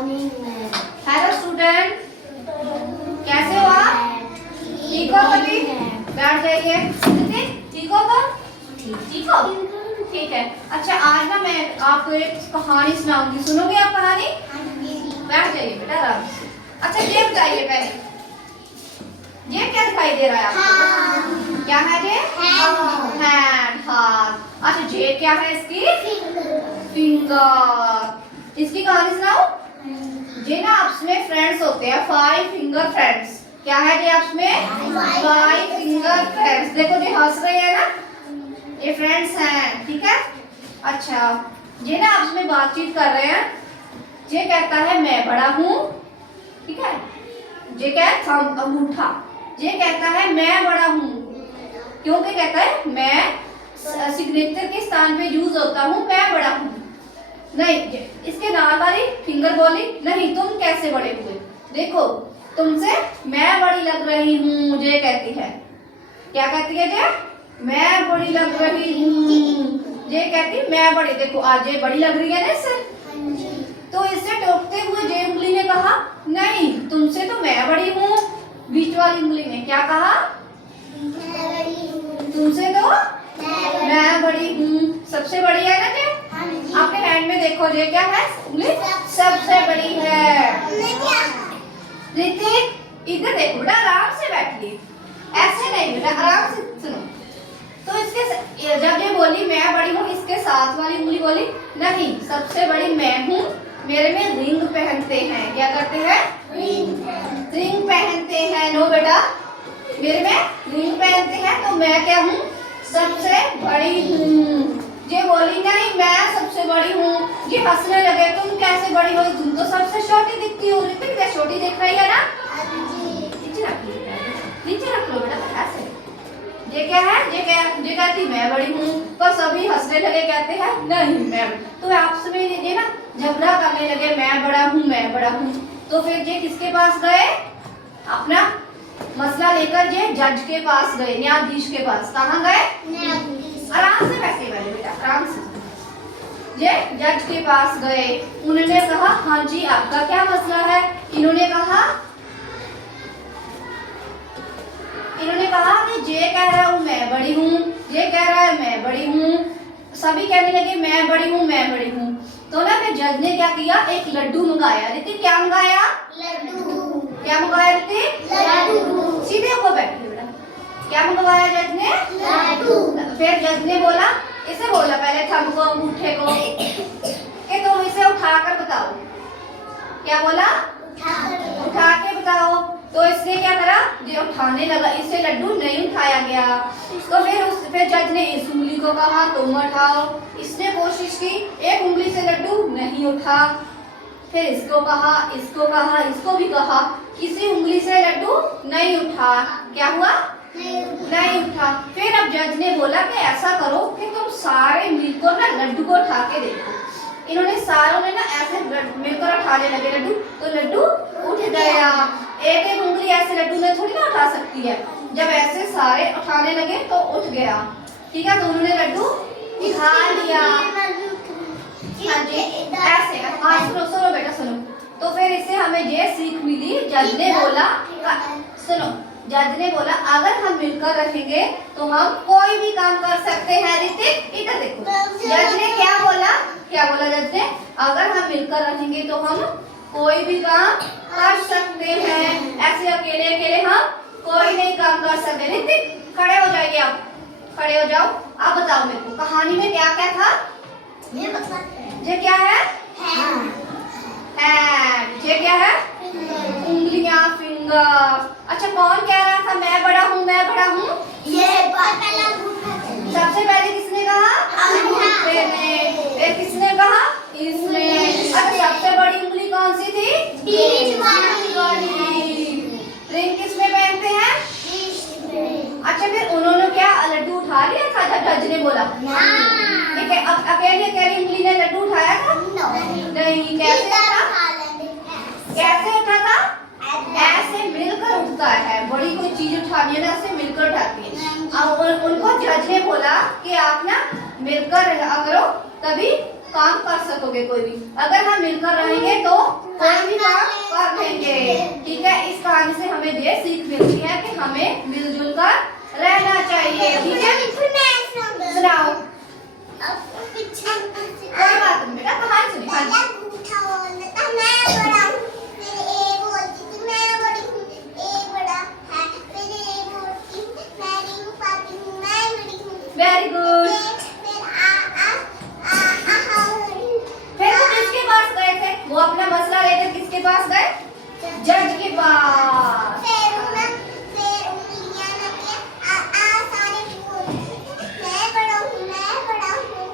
Hello student, कैसे हो आप? ठीक हो सभी? बैठ जाइए। ठीक हो तुम? ठीक हो? ठीक है। अच्छा, आज ना मैं आपको एक कहानी सुनाऊंगी, सुनोगे आप कहानी? बैठ जाइए बेटा आराम से। अच्छा, ये बताइए पहले, ये क्या दिखाई दे रहा है आपको? क्या है ये? हैंड, हाथ। अच्छा, ये क्या है इसकी? फिंगर। इसकी कहानी सुनाओ। ये ना आपस में फ्रेंड्स होते हैं, 5 फिंगर फ्रेंड्स। क्या है ये आपस में? 5 फिंगर फ्रेंड्स। देखो ये हंस रहे हैं ना, ये फ्रेंड्स हैं, ठीक है। अच्छा, ये ना आपस में बातचीत कर रहे हैं। ये कहता है मैं बड़ा हूँ, ठीक है। ये क्या है? थंब, अंगूठा। ये कहता है मैं बड़ा हूँ, क्योंकि कहता है मैं सिग्नेचर के स्थान पे यूज होता हूँ, मैं बड़ा हूँ। नहीं, इसके नाल वाली फिंगर बोली नहीं, तुम कैसे बड़े हुए? देखो, तुमसे मैं बड़ी लग रही हूँ, ये कहती है। क्या कहती है ये? मैं बड़ी लग रही हूँ। ये कहती मैं बड़ी, देखो आज ये बड़ी लग रही है ना इससे। तो इससे टोकते हुए जे उंगली ने कहा नहीं, तुमसे तो मैं बड़ी हूँ। बीच वाली उंगली ने क्या कहा? तुमसे तो मैं बड़ी हूँ। सबसे बड़ी है ना ये? आपके हैंड में देखो, ये क्या है? उंगली सबसे बड़ी है। ऋतिक, इधर देखो बेटा, आराम से बैठिए, ऐसे नहीं बेटा, आराम से सुनो। तो इसके जब ये बोली मैं बड़ी हूँ, इसके साथ वाली उंगली बोली नहीं, सबसे बड़ी मैं हूँ, मेरे में रिंग पहनते हैं। क्या करते हैं? रिंग पहनते हैं। नो बेटा, मेरे में रिंग पहनते हैं, तो मैं क्या हूँ? सबसे बड़ी हूँ। ये बोली नहीं मैं सबसे बड़ी हूँ। ये हंसने लगे, तुम कैसे बड़ी हो? तुम तो सबसे छोटी दिखती हो। ऋतिक क्या छोटी दिख रही है ना? नीचे रख लो, नीचे रख लो बेटा, ऐसे। ये क्या है? ये कहती मैं बड़ी हूँ, पर सभी हंसने लगे, कहते हैं नहीं मैं। तो आपस में ये ना झगड़ा करने लगे, मैं बड़ा हूँ, मैं बड़ा हूँ। तो फिर ये किसके पास गए? अपना मसला लेकर ये जज के पास गए, न्यायाधीश के पास। कहाँ गए? आराम से बैठे वाले बेटा, आराम से। ये जज के पास गए, उन्होंने कहा हाँ जी आपका क्या मसला है? इन्होंने कहा कि ये कह रहा हूँ मैं बड़ी हूँ, ये कह रहा है मैं बड़ी हूँ। सभी कहने लगे मैं बड़ी हूँ, मैं बड़ी हूँ। तो ना फिर जज ने क्या किया? एक लड्डू मंगाया। ऋतिक क्या मंगाया? लड्डू। क्या मंगाया ऋतिक? लड्डू। सीधे होकर बैठिए बेटा। क्या मंगवाया जज ने? लड्डू। फिर जज ने बोला, इसे बोला पहले थंब को, अंगूठे को, कि तुम इसे उठाकर बताओ। क्या बोला? उठा के बताओ। तो इसने क्या करा? ये उठाने लगा, इससे लड्डू नहीं उठाया गया। तो फिर जज ने इस उंगली को कहा तुम उठाओ। इसने कोशिश की, एक उंगली से लड्डू नहीं उठा। फिर इसको कहा, इसको कहा, इसको भी कहा, किसी उंगली से लड्डू नहीं उठा। क्या हुआ? नहीं उठा। फिर अब जज ने बोला कि ऐसा करो कि तुम सारे मिलकर ना लड्डू को उठा के देखो। इन्होंने सारों ने ना ऐसे मिलकर उठाने लगे लड्डू, तो लड्डू उठ गया। एक एक उंगली ऐसे लड्डू में थोड़ी ना उठा सकती है। जब ऐसे सारे उठाने लगे तो उठ गया, ठीक है। तो उन्होंने लड्डू उठा लिया। हाँ जी, ऐसे। हाँ सुनो बेटा सुनो। तो फिर इससे हमें ये सीख मिली, जज ने बोला, सुनो, जज ने बोला अगर हम मिलकर रहेंगे तो हम कोई भी काम कर सकते हैं। ऋतिक इधर देखो, जज ने क्या बोला? क्या बोला जज ने? अगर हम मिलकर रहेंगे तो हम कोई भी काम कर सकते हैं, ऐसे अकेले अकेले हम कोई नहीं काम कर सकते। ऋतिक खड़े हो जाइए, आप खड़े हो जाओ। आप बताओ मेरे को कहानी में क्या क्या था? ये क्या है? हैंड। ये क्या है? उंगलियां, फिंगर। अच्छा, कौन कह रहा था मैं बड़ा हूँ, मैं बड़ा हूँ? ये सबसे पहले किसने कहा? अंगूठे ने। फिर किसने कहा? इसने। अच्छा, सबसे बड़ी उंगली कौन सी थी? बीच वाली। रिंग किसमें पहनते हैं? अच्छा, फिर उन्होंने क्या लड्डू उठा लिया था जब जज ने बोला? ठीक है। अब अकेली उंगली ने लड्डू उठाया था? नहीं। कैसे उठा? कैसे उठा था? ऐसे मिलकर उठता है। बड़ी कोई चीज उठानी है ना, ऐसे मिलकर उठाती है। अब उनको जज ने बोला कि आप ना मिलकर रहा करो, तभी काम कर सकोगे कोई भी। अगर हम मिलकर रहेंगे तो कोई भी काम कर लेंगे। ठीक है, इस कहानी से हमें ये सीख मिलती है कि हमें मिलजुल कर रहना चाहिए। ठीक है, सुनाओ। कोई बात नहीं बेटा, कहानी सुनी। Very good. फिर वो किसके पास गए थे? वो अपना मसला लेकर किसके पास गए? जज के पास।